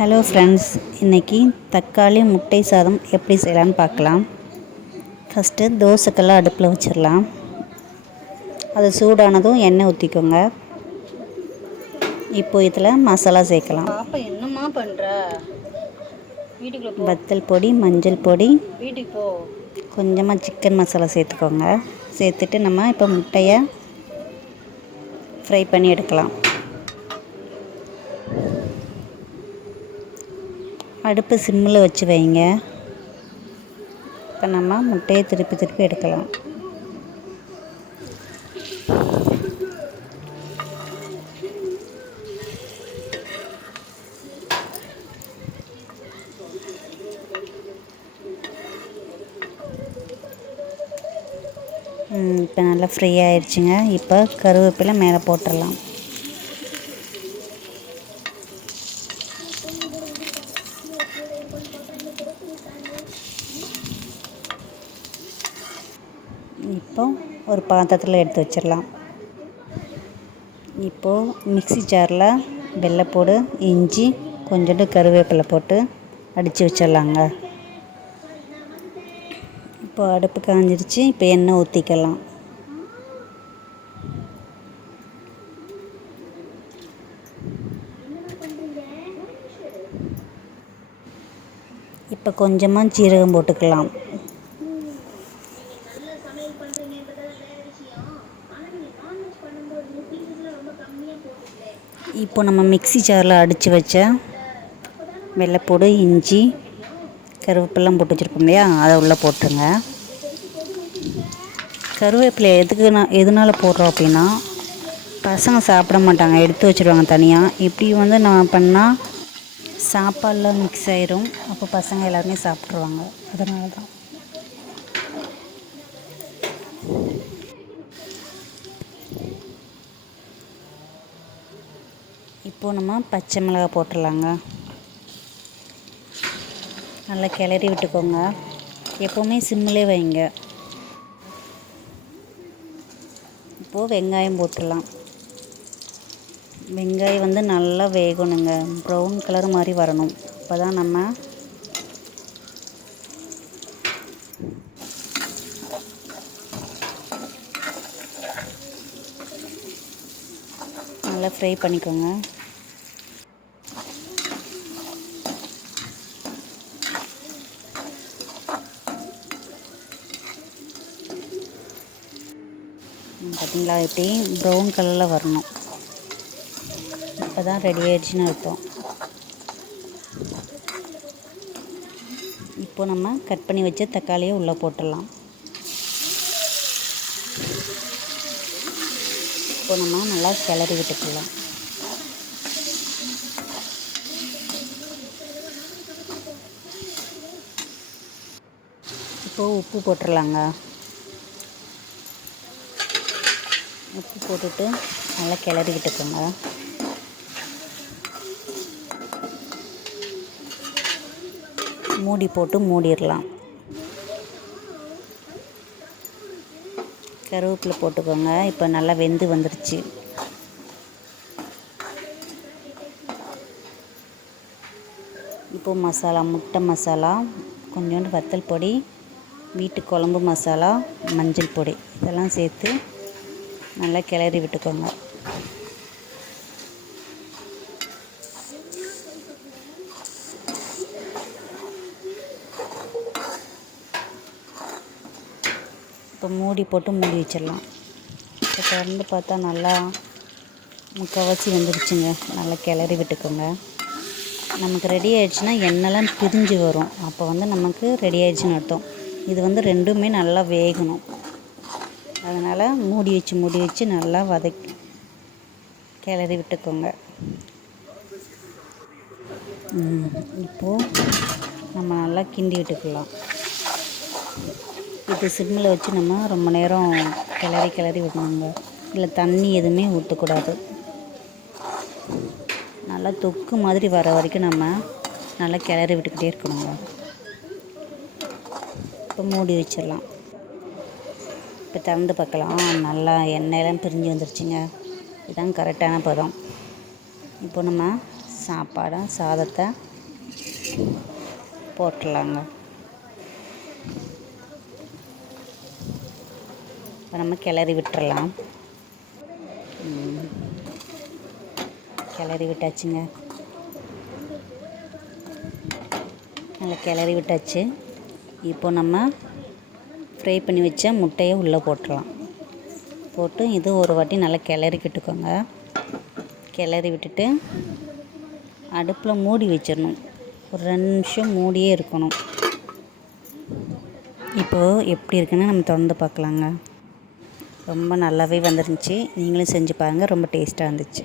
Hello friends, இன்றைக்கி தக்காளி முட்டை சாதம் எப்படி செய்யலான்னு பார்க்கலாம். ஃபஸ்ட்டு தோசைக்கல்லை அடுப்பில் வச்சிடலாம். அது சூடானதும் எண்ணெய் ஊற்றிக்கோங்க. இப்போ இதில் மசாலா சேர்க்கலாம். பாப்பா என்னம்மா பண்ணுற? வீட்டுக்குள்ள போ. வத்தல் பொடி, மஞ்சள் பொடி, வீட்டுக்கு போ. கொஞ்சமாக சிக்கன் மசாலா சேர்த்துக்கோங்க. சேர்த்துட்டு நம்ம இப்போ முட்டையை ஃப்ரை பண்ணி எடுக்கலாம். அடுப்பு சிம்மில் வச்சு வைங்க. இப்போ நம்ம முட்டையை திருப்பி எடுக்கலாம். இப்போ நல்லா ஃப்ரை ஆயிடுச்சுங்க. இப்போ கருவேப்பிலை மேலே போட்டுடலாம். இப்போ ஒரு பாத்திரத்தில் எடுத்து வச்சிடலாம். இப்போது மிக்ஸி ஜாரில் வெள்ளைப்பூடு, இஞ்சி, கொஞ்சோண்டு கருவேப்பிலை போட்டு அடித்து வச்சிடலாங்க. இப்போ அடுப்பு காஞ்சிருச்சு. இப்போ எண்ணெய் ஊற்றிக்கலாம். இப்போ கொஞ்சமாக ஜீரகம் போட்டுக்கலாம். இப்போ நம்ம மிக்ஸி ஜாரில் அடித்து வச்ச வெள்ளைப்பூடு, இஞ்சி, கருவேப்பிலாம் போட்டு வச்சுருப்போம் இல்லையா, அதை உள்ளே போட்டுருங்க. கருவேப்பிலை எதனால் போடுறோம் அப்படின்னா, பசங்க சாப்பிட மாட்டாங்க, எடுத்து வச்சுருவாங்க தனியாக. இப்படி வந்து நான் பண்ணால் சாப்பாடில் மிக்ஸ் ஆயிரும். அப்போ பசங்க எல்லாருமே சாப்பிட்ருவாங்க. அதனால தான். இப்போது நம்ம பச்சை மிளகாய் போட்டுடலாங்க. நல்லா கிளறி விட்டுக்கோங்க. எப்போவுமே சிம்மிலே வைங்க. இப்போது வெங்காயம் போட்டுடலாம். வெங்காயம் வந்து நல்லா வேகணுங்க. ப்ரௌன் கலர் மாதிரி வரணும். அப்போ தான் நம்ம நல்லா ஃப்ரை பண்ணிக்கோங்க. பார்த்தீங்களா, இப்படி ப்ரௌன் கலரில் வரணும். இப்போ தான் ரெடி ஆயிடுச்சுன்னு அர்த்தம். இப்போ நம்ம கட் பண்ணி வச்ச தக்காளியை உள்ளே போட்டுடலாம். இப்போ நம்ம நல்லா கிளறி விட்டுக்கலாம். இப்போது உப்பு போட்டுடலாங்க. உப்பு போட்டுட்டு நல்லா கிளறி விட்டுக்கோங்க. மூடி போட்டு மூடிடலாம். கருவேப்பிலை போட்டுக்கோங்க. இப்போ நல்லா வெந்து வந்துருச்சு. இப்போது மசாலா, முட்டை மசாலா, கொஞ்சோண்டு வத்தல் பொடி, வீட்டு குழம்பு மசாலா, மஞ்சள் பொடி இதெல்லாம் சேர்த்து நல்லா கிளறி விட்டுக்கோங்க. இப்போ மூடி போட்டு மூடி வச்சிடலாம். இப்போ திறந்து பார்த்தா நல்லா முக்கால்வாசி வந்துருச்சுங்க. நல்லா கிளறி விட்டுக்கோங்க. நமக்கு ரெடி ஆயிடுச்சுன்னா எண்ணெய்லாம் பிரிஞ்சு வரும். அப்போ வந்து நமக்கு ரெடி ஆயிடுச்சுன்னு அர்த்தம். இது வந்து ரெண்டுமே நல்லா வேகணும். அதனால் மூடி வச்சு நல்லா கிளறி விட்டுக்கோங்க. இப்போது நம்ம நல்லா கிண்டி விட்டுக்கலாம். இது சிம்மில் வச்சு நம்ம ரொம்ப நேரம் கிளறி விடணுங்க. இதில் தண்ணி எதுவுமே ஊற்றக்கூடாது. நல்லா தொக்கு மாதிரி வர வரைக்கும் நம்ம நல்லா கிளறி விட்டுக்கிட்டே இருக்கணுங்க. இப்போ மூடி வச்சிடலாம். இப்போ திறந்து பார்க்கலாம். நல்லா எண்ணெயெல்லாம் பிரிஞ்சு வந்துருச்சுங்க. இதுதான் கரெக்டான பதம். இப்போ நம்ம சாதத்தை போட்டுடலாங்க. இப்போ நம்ம கிளறி விட்டுறலாம். கிளறி விட்டாச்சுங்க. நல்லா கிளறி விட்டாச்சு. இப்போ நம்ம ஃப்ரை பண்ணி வச்ச முட்டையை உள்ளே போட்டுடலாம். போட்டு இது ஒரு வாட்டி நல்லா கிளறிக்கிட்டுக்கோங்க. கிளறி விட்டுட்டு அடுப்பில் மூடி வச்சிடணும். ஒரு 2 நிமிஷம் மூடியே இருக்கணும். இப்போது எப்படி இருக்குன்னு நம்ம திறந்து பார்க்கலாங்க. ரொம்ப நல்லாவே வந்துருந்துச்சு. நீங்களும் செஞ்சு பாருங்கள். ரொம்ப டேஸ்ட்டாக இருந்துச்சு.